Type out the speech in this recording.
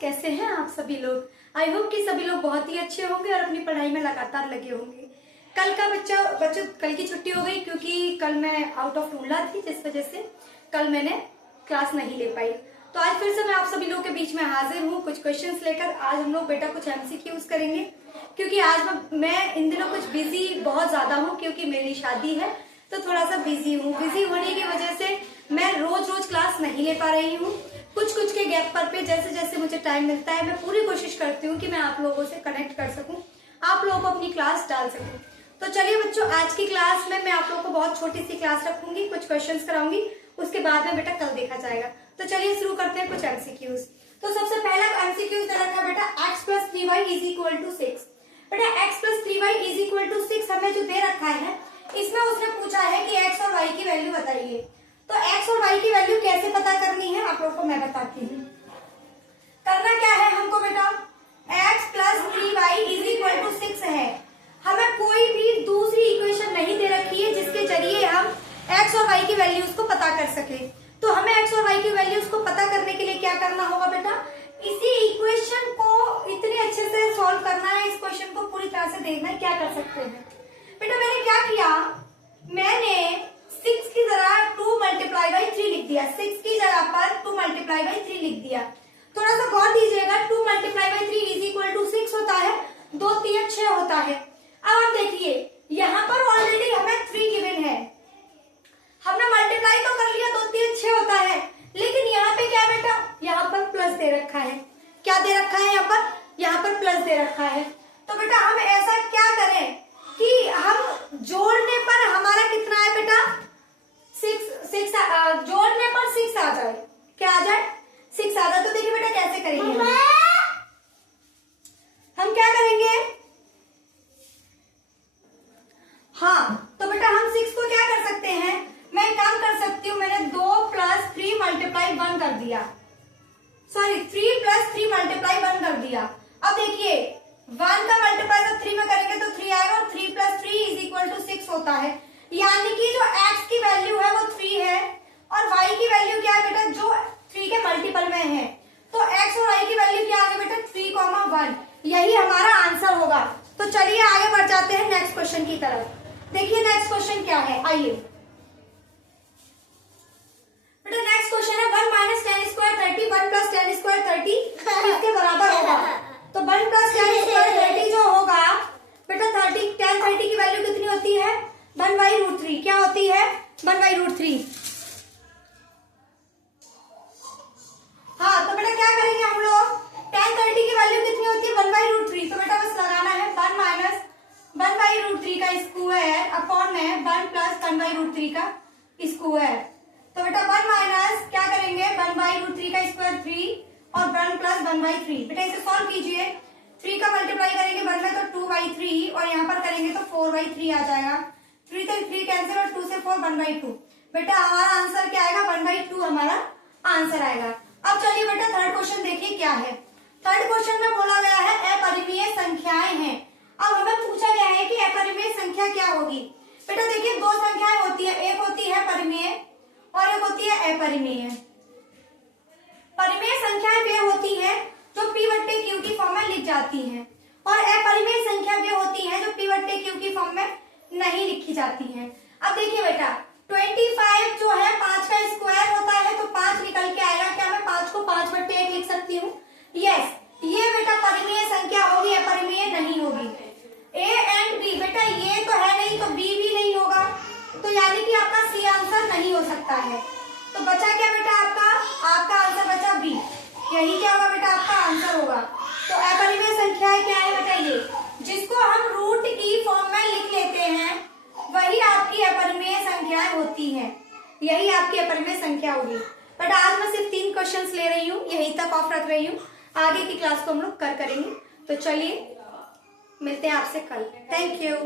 कैसे हैं आप सभी लोग। आई होप कि सभी लोग बहुत ही अच्छे होंगे और अपनी पढ़ाई में लगातार लगे होंगे। कल की छुट्टी हो गई क्योंकि कल मैं आउट ऑफ रूला थी, जिस वजह से कल मैंने क्लास नहीं ले पाई। तो आज फिर से मैं आप सभी लोगों के बीच में हाजिर हूँ कुछ क्वेश्चंस लेकर। आज हम लोग बेटा कुछ एमसीक्यूज करेंगे क्योंकि आज मैं इन दिनों कुछ बिजी बहुत ज्यादा हूँ क्योंकि मेरी शादी है, तो थोड़ा सा बिजी हूँ। बिजी होने की वजह से मैं रोज क्लास नहीं ले पा रही हूँ। कुछ के गैप पे जैसे जैसे मुझे टाइम मिलता है मैं पूरी कोशिश करती हूँ कि मैं आप लोगों से कनेक्ट कर सकूं, आप लोगों को अपनी क्लास डाल सकूं। तो चलिए बच्चों, आज की क्लास में मैं आप लोगों को बहुत छोटी सी क्लास रखूंगी, कुछ क्वेश्चंस कराऊंगी, उसके बाद में बेटा कल देखा जाएगा। तो चलिए शुरू करते हैं कुछ एमसीक्यूज। तो सबसे पहला एमसीक्यूज दे रखा है बेटा x + 3y = 6। बेटा x + 3y = 6 हमें जो दे रखा है, इसमें उसने पूछा है कि x और y की वैल्यू बताइए। तो x और y की वैल्यू कैसे पता करनी है आप लोगों को मैं बताती हूँ। करना क्या है हमको बेटा, x + 3y = 6 है। हमें कोई भी दूसरी इक्वेशन नहीं दे रखी है जिसके जरिए हम x और y की वैल्यूज को पता कर सके। तो हमें x और y की वैल्यूज को पता करने के लिए क्या करना होगा बेटा, इसी इक्वेशन को इतने अच्छे से सॉल्व करना है, इस क्वेश्चन को पूरी तरह से देखना है क्या कर सकते हैं। बेटा मैंने क्या किया, मैंने 6 की जगह 2 × 3 लिख दिया। 6 की जगह पर 2 × 3 लिख दिया। थोड़ा सा गौर दीजिएगा, 2 × 3 = 6 होता है, 2 3 6 होता है। अब आप देखिए यहाँ पर ऑलरेडी हमें 3 गिवन है, हमने मल्टीप्लाई तो कर लिया, 2 3 6 होता है, लेकिन यहाँ पे क्या बेटा, यहाँ पर प्लस दे रखा है। क्या दे रखा है यहाँ पर प्लस दे रखा है। तो बेटा हम ऐसा क्या करें कि हम जोड़ने पर हमारा कितना है बेटा, 6 जोड़ने पर 6 आ जाए। क्या आ जाए, 6 आ जाए। तो देखिए बेटा कैसे करेंगे हम क्या करेंगे, हाँ तो बेटा हम 6 को क्या कर सकते हैं, मैं काम कर सकती हूँ, मैंने 2 + 3 × 1 कर दिया, सॉरी 3 + 3 × 1 कर दिया। अब देखिए 1 का मल्टीप्लाई जब 3 में करेंगे तो 3 आएगा और 3 + 3 = 6 होता है। यानी कि जो x की वैल्यू है वो 3 है और y की वैल्यू क्या है बेटा, जो 3 के मल्टीपल में है। तो x और y की वैल्यू क्या आ गई बेटा, 3, 1, यही हमारा आंसर होगा। तो चलिए आगे बढ़ जाते हैं नेक्स्ट क्वेश्चन की तरफ। देखिए नेक्स्ट क्वेश्चन क्या है, आइए बेटा नेक्स्ट क्वेश्चन है 1 - 10² 30, 1 + 10² 30 किसके बराबर होगा। तो 1 + 10² 30 जो होगा बेटा 30, 10 30 की वैल्यू कितनी होती है, 1/√3। क्या होती है, 1/√3। हाँ तो बेटा क्या करेंगे हम लोग, 10 30 की वैल्यू कितनी होती है, 1/√3। तो बेटा बस लगाना है 1 - 1/√3 का स्क्वायर अपॉन में 1 + 1/√3 का स्क्वायर। तो बेटा 1 क्या करेंगे, 1/√3 का स्क्वायर 3 और 1 + 1/3। बेटा इसे सॉल्व कीजिए, 3 का मल्टीप्लाई करेंगे 1 में तो 2/3 और यहाँ पर करेंगे तो 4/3 आ जाएगा। 3 से 3 कैंसिल और 2 से 4 1/2। बेटा हमारा आंसर क्या आएगा, 1/2 हमारा आंसर आएगा। अब चलिए बेटा थर्ड क्वेश्चन देखिए क्या है। थर्ड क्वेश्चन में बोला गया है अपरिमेय संख्याएं हैं। अब हमें पूछा गया है कि अपरिमेय संख्या क्या होगी। बेटा देखिए 2 संख्याएं होती है, एक होती है परिमेय और एक होती है अपरिमेय। परिमेय संख्याएं वे होती हैं जो P/Q की फॉर्म में लिख जाती हैं और अपरिमेय संख्या वे होती हैं जो P/Q की फॉर्म में नहीं लिखी जाती हैं। अब देखिए बेटा 25 जो है 5 का स्क्वायर होता है तो 5 निकल के आएगा। क्या मैं 5 को 5/1 लिख सकती हूँ, यस, ये बेटा परिमेय संख्या होगी, अपरिमेय नहीं होगी। A एंड B, बेटा ये तो है नहीं तो B भी नहीं होगा, तो यानी कि आपका C आंसर नहीं हो सकता है। तो बचा क्या बेटा, आपका आंसर बचा B। यही क्या होगा बेटा, आपका आंसर होगा। तो अपरिमेय संख्याएं क्या है बेटा, ये जिसको हम रूट की फॉर्म में लिख लेते हैं वही आपकी अपरिमेय संख्याएं होती हैं, यही आपकी अपरिमेय संख्या होगी। बट आज मैं सिर्फ 3 क्वेश्चंस ले रही हूँ, यही तक ऑफ रख रही हूँ, आगे की क्लास को हम लोग करेंगे। तो चलिए मिलते हैं आपसे कल। Thank you.